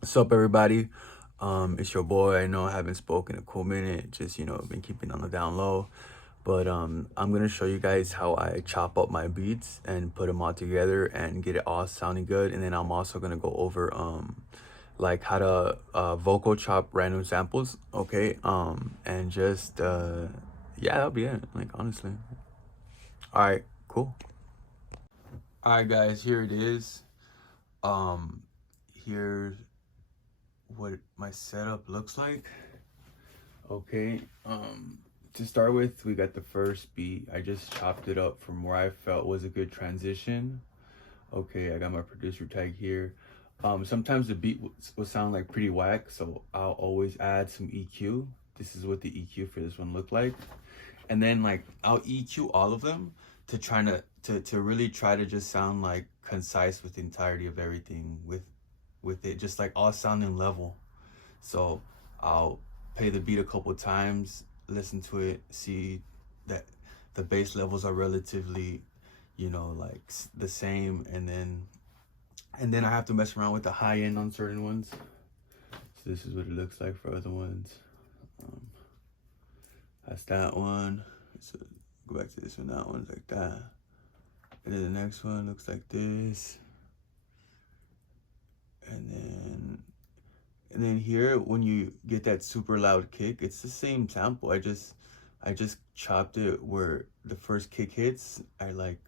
What's up, everybody? It's your boy. I know I haven't spoken a cool minute, just been keeping on the down low. But I'm gonna show you guys how I chop up my beats and put them all together and get it all sounding good. And then I'm also gonna go over like how to vocal chop random samples, okay? And just yeah, that'll be it. Like, honestly. All right, cool. All right, guys, here it is. Um, here's what my setup looks like. Okay, to start with, we got the first beat. I just chopped it up from where I felt was a good transition. Okay, I got my producer tag here. Sometimes the beat will sound like pretty whack, so I'll always add some EQ. This is what the EQ for this one looked like. And then like I'll EQ all of them to to really try to just sound like concise with the entirety of everything with it just like all sounding level. So I'll play the beat a couple times, listen to it, see that the bass levels are relatively, like the same, and then I have to mess around with the high end on certain ones. So this is what it looks like for other ones. Um, that's that one. So go back to this one. That one's like that, and then the next one looks like this, and then here when you get that super loud kick, it's the same sample. I just chopped it where the first kick hits. I like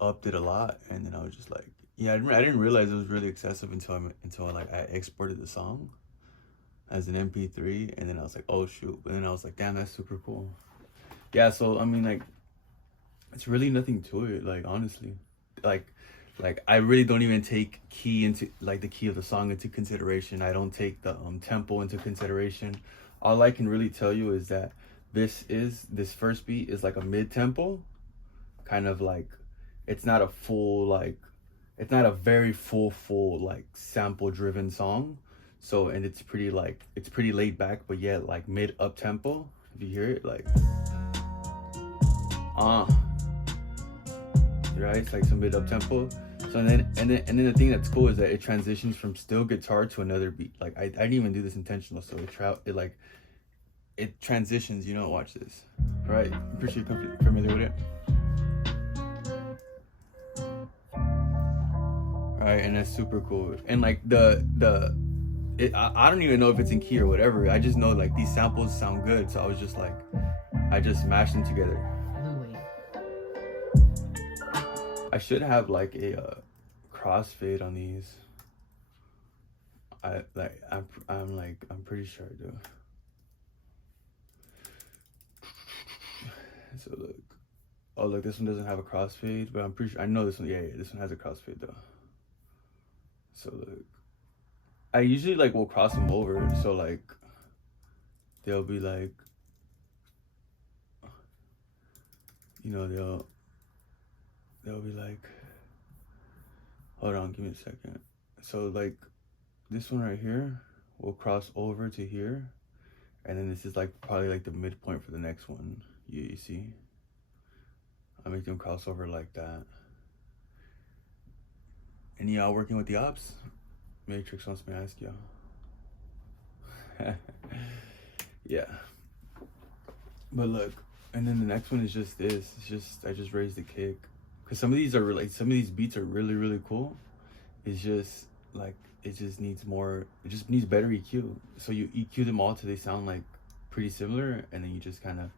upped it a lot, and then I was just like, yeah, I didn't realize it was really excessive until I exported the song as an MP3, and then I was like, oh shoot, and then I was like, damn, that's super cool. Yeah, so I mean, like, it's really nothing to it, like, honestly. like I really don't even take key into like the key of the song into consideration. I don't take the tempo into consideration. All I can really tell you is that this first beat is like a mid tempo, kind of like, it's not a full like, it's not a very full like sample driven song. So, and it's pretty like, it's pretty laid back, but yet like mid up tempo. If you hear it, like, uh right? It's like some mid up tempo. So and then the thing that's cool is that it transitions from still guitar to another beat. Like I didn't even do this intentional, so it like it transitions. Watch this, right? I'm pretty sure you're familiar with it, right? And that's super cool. And like I don't even know if it's in key or whatever. I just know like these samples sound good, so I was just like, I just mashed them together. I should have like a crossfade on these. I'm pretty sure I do. So look, oh look, this one doesn't have a crossfade, but I'm pretty sure I know this one. Yeah, this one has a crossfade though. So look, I usually like will cross them over, so like they'll be like, they'll be like, hold on, give me a second. So like this one right here will cross over to here, and then this is like probably like the midpoint for the next one. You see, I make them cross over like that. And y'all working with the ops? Matrix wants me to ask y'all. Yeah, but look, and then the next one is just this. It's just, I just raised the kick, because some of these are really, some of these beats are really cool. It's just like, it just needs more, it just needs better EQ. So you EQ them all till they sound like pretty similar, and then you just kind of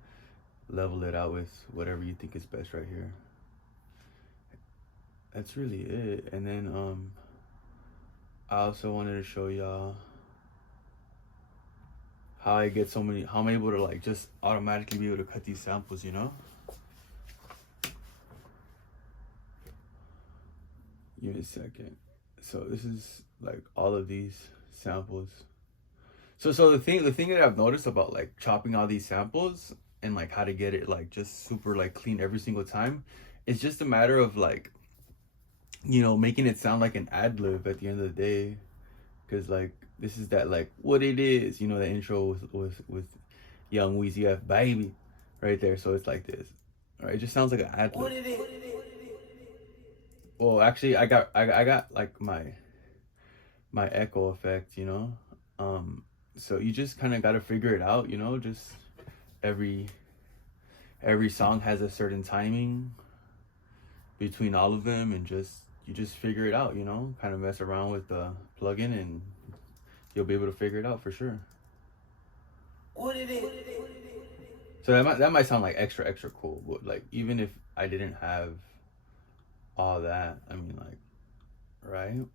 level it out with whatever you think is best right here. That's really it. And then I also wanted to show y'all how I get so many, how I'm able to like just automatically be able to cut these samples, Give me a second. So this is like all of these samples. So the thing that I've noticed about like chopping all these samples and like how to get it like just super like clean every single time, it's just a matter of like, making it sound like an ad lib at the end of the day. Cause like this is that like what it is, the intro with Young Weezy F baby right there. So it's like this. All right, it just sounds like an ad lib. Well, actually, I got like my echo effect, you know. So you just kind of got to figure it out, you know. Just every song has a certain timing between all of them, and just you just figure it out, you know. Kind of mess around with the plugin, and you'll be able to figure it out for sure. What it is. So that might sound like extra cool, but like even if I didn't have all that, I mean, like, right?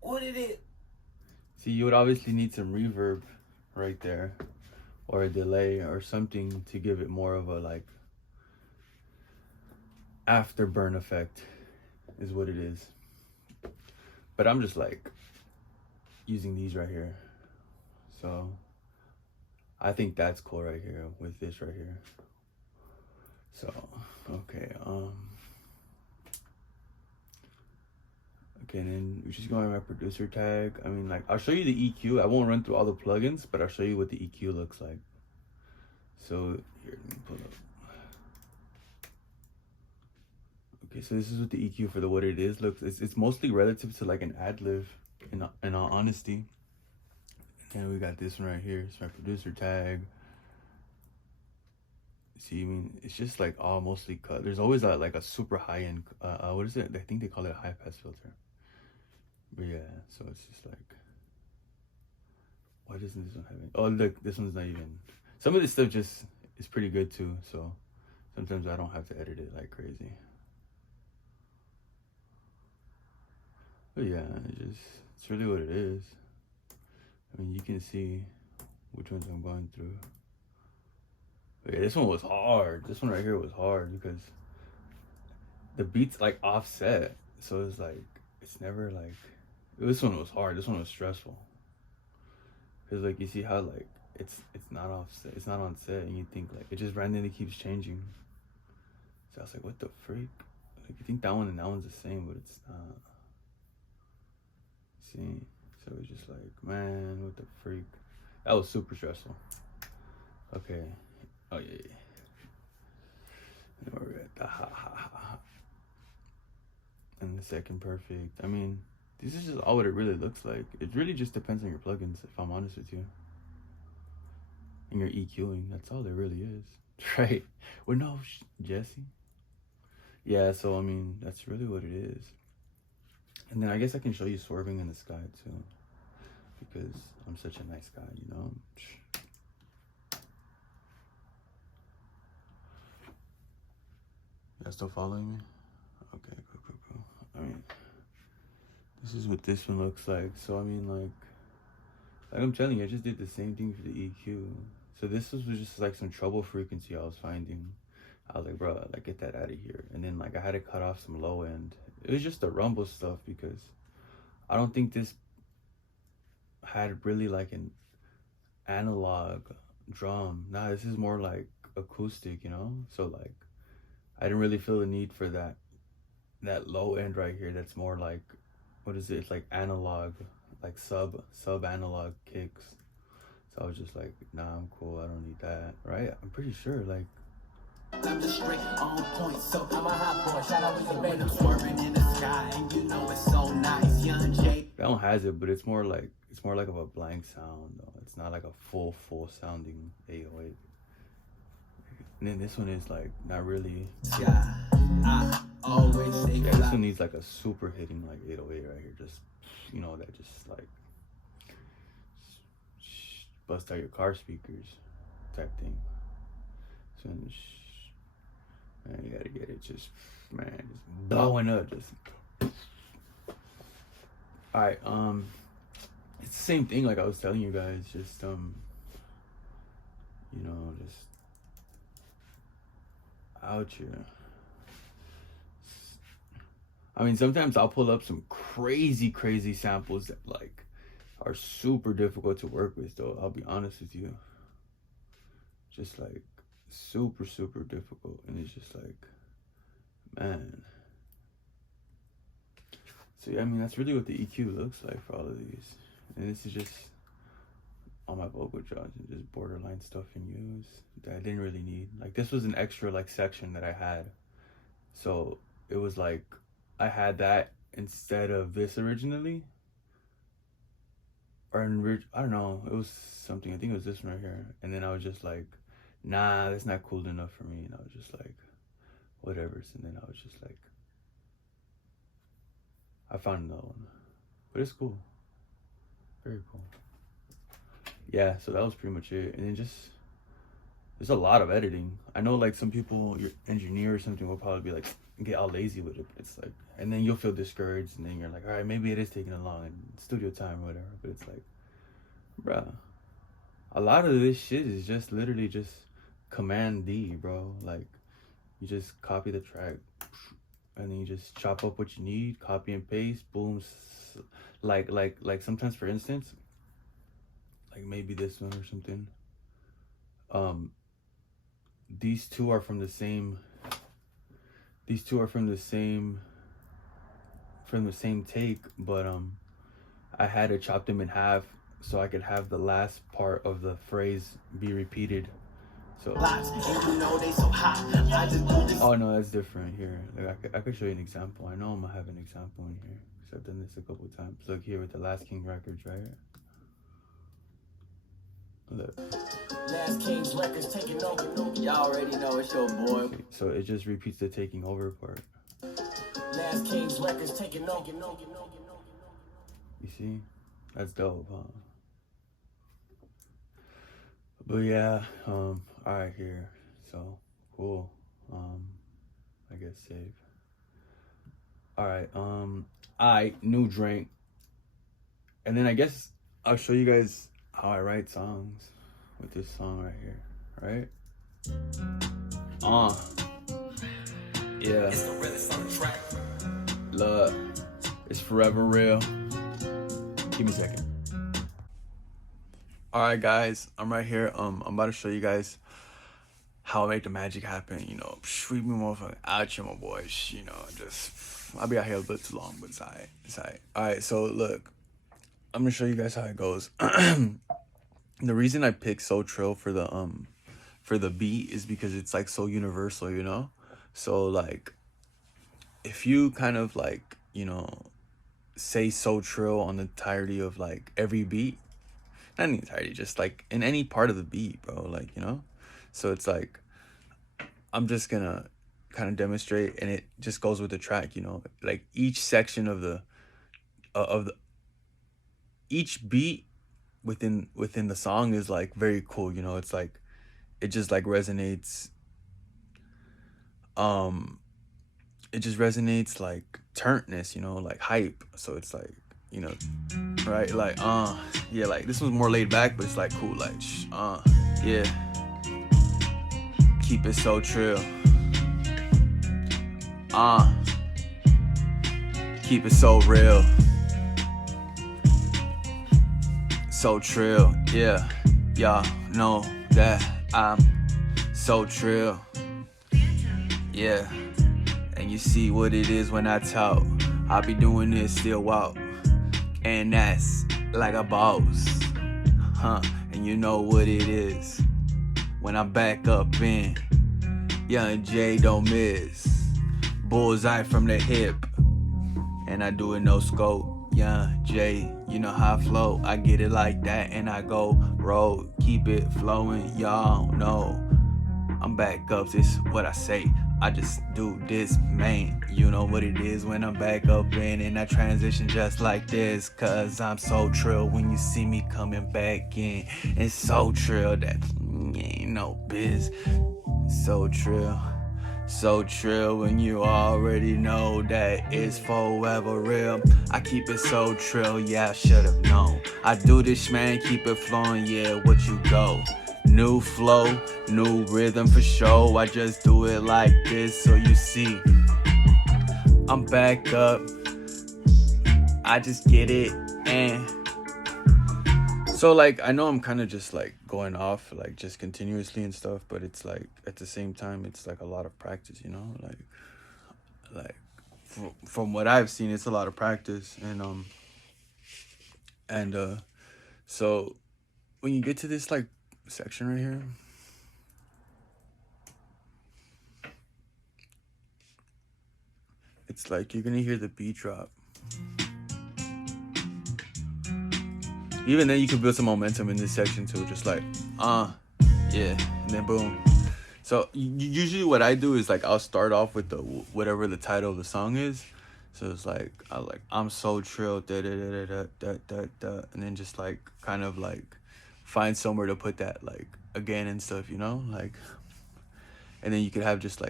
What it is. See, you would obviously need some reverb right there, or a delay or something to give it more of a like afterburn effect, is what it is. But I'm just like using these right here, so I think that's cool right here with this right here. So okay, and then we just go on my producer tag. I mean, like, I'll show you the EQ. I won't run through all the plugins, but I'll show you what the EQ looks like. So here, let me pull up. Okay, so this is what the EQ for the what it is looks. It's mostly relative to like an ad-lib, in all honesty. And then we got this one right here. It's my producer tag. See, I mean, it's just like all mostly cut. There's always like a super high end. What is it? I think they call it a high pass filter. But yeah, so it's just like, why doesn't this one have any? Oh look, this one's not even. Some of this stuff just is pretty good too. So sometimes I don't have to edit it like crazy. But yeah, it's really what it is. I mean, you can see which ones I'm going through. But yeah, this one was hard. This one right here was hard because the beat's like offset. So it's like, it's never like, this one was hard. This one was stressful. Cause like, you see how like, it's not offset, it's not on set, and you think like, it just randomly keeps changing. So I was like, what the freak? Like, you think that one and that one's the same, but it's not. See? So it's just like, man, what the freak? That was super stressful. Okay. Oh yeah. And we're at the ha. And the second perfect. I mean, this is just all what it really looks like. It really just depends on your plugins, if I'm honest with you. And your EQing, that's all there really is. Right? Well, no, Jesse. Yeah, so I mean, that's really what it is. And then I guess I can show you swerving in the sky too, because I'm such a nice guy, you know? You guys still following me? Okay, cool. I mean, this is what this one looks like. So I mean, like I'm telling you, I just did the same thing for the EQ. So this was just like some treble frequency I was finding. I was like, bro, like, get that out of here. And then like I had to cut off some low end. It was just the rumble stuff, because I don't think this had really like an analog drum. Nah, this is more like acoustic, you know? So like I didn't really feel the need for that low end right here. That's more like, what is it? It's like analog, like sub analog kicks. So I was just like, nah, I'm cool. I don't need that, right? I'm pretty sure, like, I'm just straight on point, so I'm a hot boy. Shout out to the band, I'm swerving in the sky, and you know it's so nice, young Jay. That one has it, but it's more like of a blank sound though. It's not like a full sounding 808. And then this one is like not really. Yeah, I always say. Yeah, this one needs like a super hitting like 808 right here. Just, you know, that just like bust out your car speakers type thing. So man, you gotta get it just, man, just blowing up, just. All right, it's the same thing like I was telling you guys, just you know, just out here. I mean, sometimes I'll pull up some crazy samples that like are super difficult to work with though, I'll be honest with you. Just like super difficult, and it's just like, man. So yeah, I mean, that's really what the EQ looks like for all of these. And this is just all my vocal jobs and just borderline stuff in use that I didn't really need. Like, this was an extra like section that I had. So it was like, I had that, instead of this originally. Or I don't know, it was something, I think it was this one right here. And then I was just like, nah, that's not cool enough for me. And I was just like, whatever. And then I was just like, I found another one. But it's cool. Very cool. Yeah, so that was pretty much it. And then just, there's a lot of editing. I know like some people, your engineer or something will probably be like, get all lazy with it. It's like, and then you'll feel discouraged, and then you're like, all right, maybe it is taking a long in studio time or whatever. But it's like, bruh, a lot of this shit is just literally just Command D, bro. Like, you just copy the track, and then you just chop up what you need, copy and paste, boom. Like sometimes, for instance, like maybe this one or something. These two are from the same. These two are from the same take, but I had to chop them in half so I could have the last part of the phrase be repeated. So oh no, that's different here. Like I could show you an example. I know I'm gonna have an example in here because I've done this a couple of times. Look here with the Last King Records right here. Look. Last King's Records taking over. Y'all already know it's your boy. Okay, so it just repeats the taking over part. Last King's Records taking over. You see? That's dope, huh? But yeah, alright here. So cool. I guess save. Alright, new drink. And then I guess I'll show you guys how I write songs with this song right here, right? Yeah. It's the realest on the track. Love. It's forever real. Give me a second. Alright guys, I'm right here. I'm about to show you guys how I make the magic happen, you know. Sweep me motherfucking out here, my boys. You know, just I'll be out here a bit too long, but it's alright. It's alright. Alright, so look. I'm gonna show you guys how it goes. The reason I picked So Trill for the beat is because it's like so universal, you know? So like if you kind of like, you know, say So Trill on the entirety of like every beat, not the entirety, just like in any part of the beat, bro, like, you know? So it's like I'm just gonna kind of demonstrate, and it just goes with the track, you know? Like each section of the each beat within the song is like very cool, you know. It's like it just like resonates, it just resonates like turntness, you know, like hype. So it's like, you know, right, like yeah, like this one's more laid back, but it's like cool, like yeah, keep it so trill, keep it so real, so trill, yeah, y'all know that I'm so trill, yeah. And you see what it is when I talk. I be doing this still walk, and that's like a boss, huh? And you know what it is when I back up in. Young J don't miss, bullseye from the hip, and I do it no scope. Young J, you know how I flow. I get it like that, and I go roll, keep it flowing. Y'all know I'm back up. This what I say. I just do this, man. You know what it is when I'm back up in, and I transition just like this. Cause I'm so trill when you see me coming back in. It's so trill that ain't no biz. So trill. So trill when you already know that it's forever real. I keep it so trill, yeah, I should've known. I do this, man, keep it flowing, yeah, what you go. New flow, new rhythm for show. I just do it like this so you see I'm back up. I just get it. And so like I know I'm kind of just like going off like just continuously and stuff, but it's like at the same time it's like a lot of practice, you know, like from what I've seen, it's a lot of practice. And so when you get to this like section right here, it's like you're gonna hear the beat drop, Even then you can build some momentum in this section too, just like yeah, and then boom. So usually what I do is like I'll start off with the whatever the title of the song is. So it's like I'm so trill, da da da da da da da, and then just like kind of like find somewhere to put that like again and stuff, you know, like. And then you could have just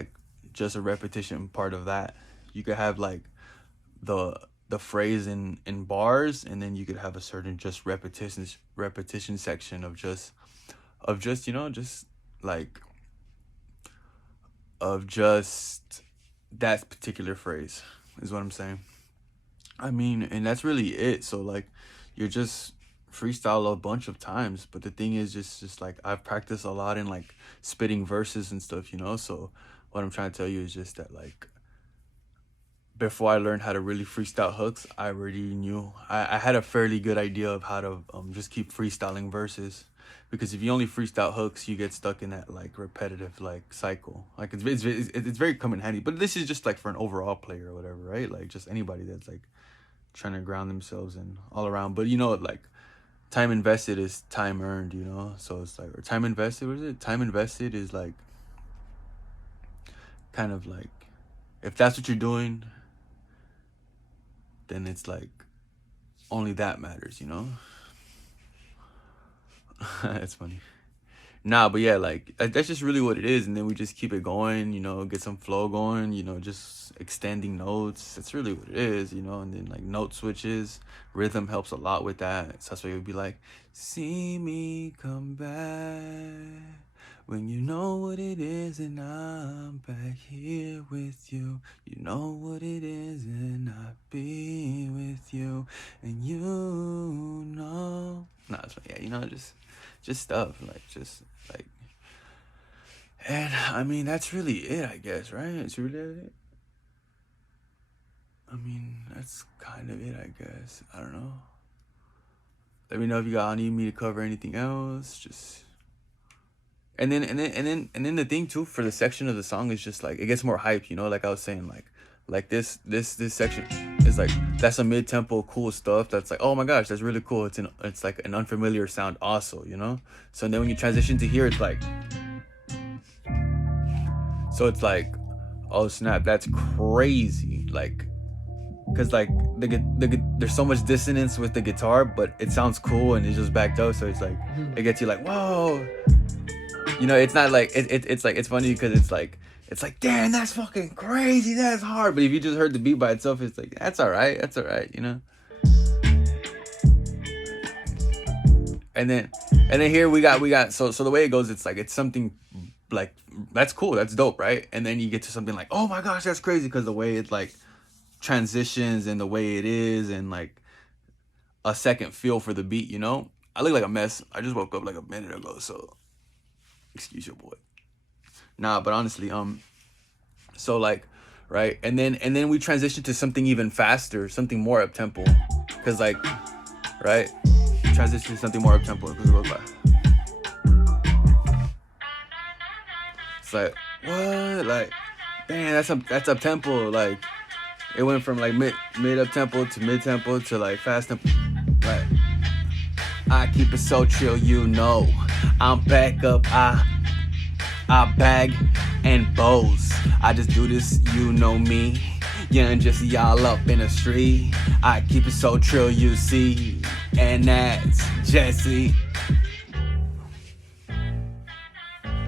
a repetition part of that. You could have like the phrase in bars, and then you could have a certain just repetition section of just you know, just like of just that particular phrase is what I'm saying. I mean, and that's really it. So like you're just freestyle a bunch of times, but the thing is just like I've practiced a lot in like spitting verses and stuff, you know. So what I'm trying to tell you is just that like before I learned how to really freestyle hooks, I already knew I had a fairly good idea of how to just keep freestyling verses, because if you only freestyle hooks, you get stuck in that like repetitive like cycle. Like it's very come in handy, but this is just like for an overall player or whatever, right? Like just anybody that's like trying to ground themselves and all around. But you know, like time invested is time earned, you know. So it's like, or time invested, what is it? Time invested is like kind of like, if that's what you're doing, then it's like only that matters, you know. It's funny. Nah, but yeah, like that's just really what it is. And then we just keep it going, you know, get some flow going, you know, just extending notes. That's really what it is, you know. And then like note switches, rhythm helps a lot with that. So that's why it would be like, see me come back when you know what it is, and I'm back here with you. You know what it is, and I'll be with you, and you know. Nah, it's yeah, you know, just stuff like just like. And I mean, that's really it, I guess, right? It's really it. I mean, that's kind of it, I guess. I don't know. Let me know if you got need me to cover anything else. Just and then the thing too for the section of the song is just like it gets more hype, you know. Like I was saying, like this section is like that's a mid-tempo cool stuff that's like, oh my gosh, that's really cool. It's like an unfamiliar sound also, you know. So then when you transition to here, it's like. So it's like, oh snap, that's crazy. Like, cause like there's so much dissonance with the guitar, but it sounds cool and it's just backed up. So it's like, it gets you like, whoa. You know, it's not like it's like it's funny because it's like damn, that's fucking crazy, that's hard. But if you just heard the beat by itself, it's like that's all right, you know. And then here we got so the way it goes, it's like it's something like that's cool, that's dope, right? And then you get to something like, oh my gosh, that's crazy, because the way it like transitions and the way it is, and like a second feel for the beat, you know. I look like a mess. I just woke up like a minute ago, so excuse your boy. Nah, but honestly, so like, right, and then we transition to something even faster, something more up tempo, because like, right, transition to something more up tempo because it goes by. It's like, what? Like, dang, that's up tempo. Like, it went from like mid up tempo to mid tempo to like fast tempo. Like, I keep it so chill, you know. I'm back up. I bag and bows. I just do this, you know me. Yeah, and just y'all up in the street. I keep it so chill, you see. And that's Jesse.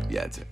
Yeah, that's it.